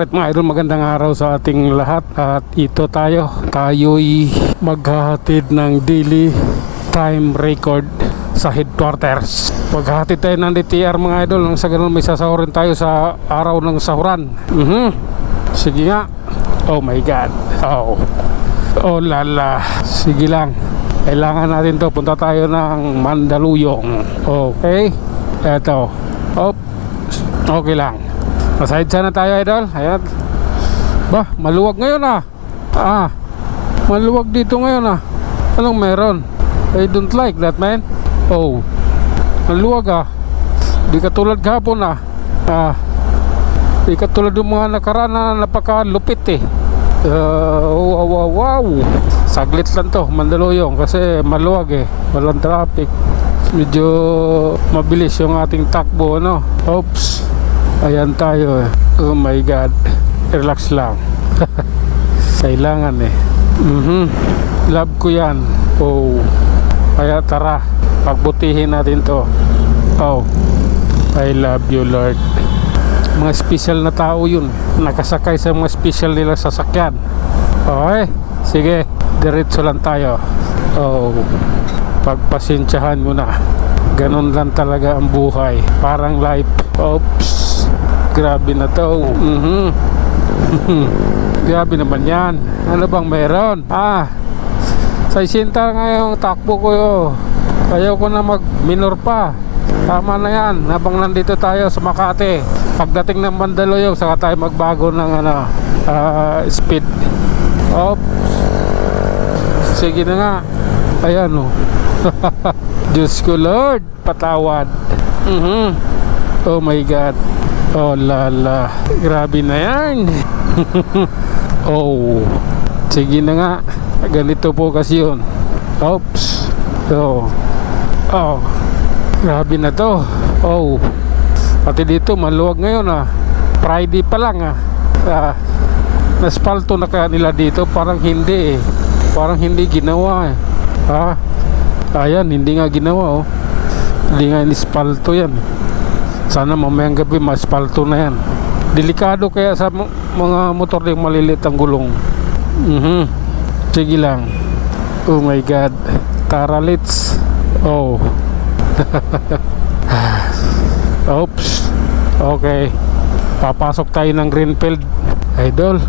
Alright mga idol, magandang araw sa ating lahat. At ito tayo'y maghahatid ng daily time record sa headquarters. Maghahatid tayo ng DTR mga idol, nang sa ganun may sasahurin tayo sa araw ng sahuran. Sige nga. Oh my god. Oh lala. Sige lang, kailangan natin to. Punta tayo ng Mandaluyong. Okay, eto. Okay lang. Masahid sana tayo idol. Ayan. Bah, maluwag ngayon maluwag dito ngayon Anong meron? I don't like that, man. Maluwag di katulad kahapon di katulad ng mga nakaraan na napakalupit wow. Saglit lang to Mandaluyong kasi maluwag walang traffic. Medyo mabilis yung ating takbo, no? Oops. Ayan tayo Oh my god. Relax lang. Kailangan Love ko yan. Kaya tara, pagbutihin natin to. I love you Lord. Mga special na tao yun, nakasakay sa mga special nila sasakyan. Okay, sige, diretso lang tayo. Pagpasensyahan mo na. Ganon lang talaga ang buhay. Parang life. Oops. Grabe na to. Grabe naman yan. Ano bang meron? Sa isinta ngayong takbo ko ayaw ko na mag minor pa. Tama na yan. Habang nandito tayo sa Makati, pagdating ng Mandaluyong saka tayo magbago ng speed. Oops. Sige na nga. Ayan Diyos ko Lord, patawad. Oh my god. Oh lala. Grabe na yan. Sige na nga. Ganito po kasi yun. Oops. Grabe na to. Pati dito maluwag ngayon Friday pa lang naspalto na kaya nila dito. Parang hindi Parang hindi ginawa Ayan, hindi nga ginawa Hindi nga inispalto yan. Sana mamayang gabi maspalto na yan. Delikado kaya sa mga motor yung malilit ang gulong. Sige lang. Oh my god. Tara, let's. Oops. Okay, papasok tayo ng Greenfield idol,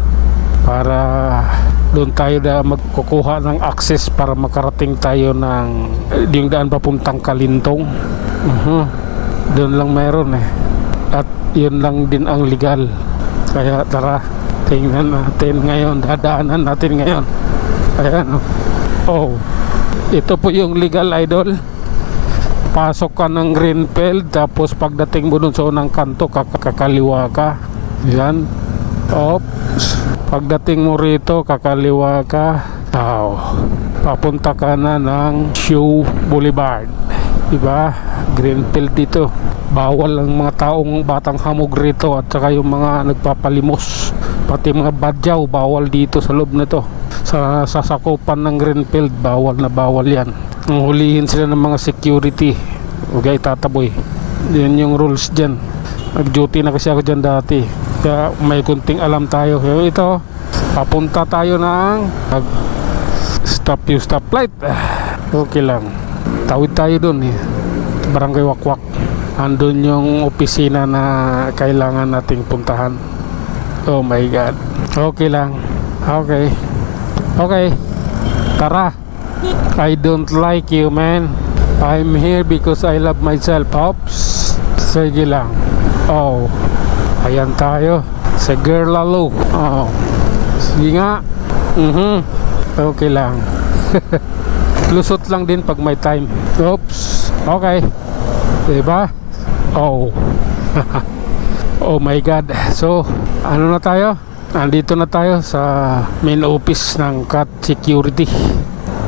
para doon tayo magkukuha ng access para makarating tayo ng yung daan papuntang Kalintong. Doon lang meron at yun lang din ang legal. Kaya tara, tingnan natin ngayon, dadaanan natin ngayon. Ayan ito po yung legal idol. Pasok ka ng Greenfield, tapos pagdating mo dun sa unang kanto kakaliwa ka. Yan. Oops. Pagdating mo rito kakaliwa ka. Papunta ka na ng Shoe Boulevard. Diba? Greenfield dito. Bawal ang mga taong batang hamog rito at saka yung mga nagpapalimos. Pati mga badyaw bawal dito sa loob nito. Sa sasakupan ng Greenfield bawal na bawal yan. Hulihin sila ng mga security. Okay, tataboy. Yan yung rules dyan. Nag-duty na kasi ako dyan dati, kaya may kunting alam tayo. Ito, papunta tayo ng stop yung stoplight. Okay lang. Tawid tayo dun Barangay Wakwak. Andun yung opisina na kailangan nating puntahan. Oh my god. Okay lang. Okay, tara. I don't like you, man. I'm here because I love myself. Oops. Sige lang. Ayan tayo sa Gerlalo. Sige nga. Okay lang. Lusot lang din pag may time. Oops. Okay, diba? Oh my god. So ano na tayo? Andito na tayo sa main office ng CAT Security.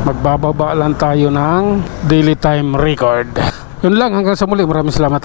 Magbababa lang tayo ng daily time record. Yun lang, hanggang sa muli. Maraming salamat.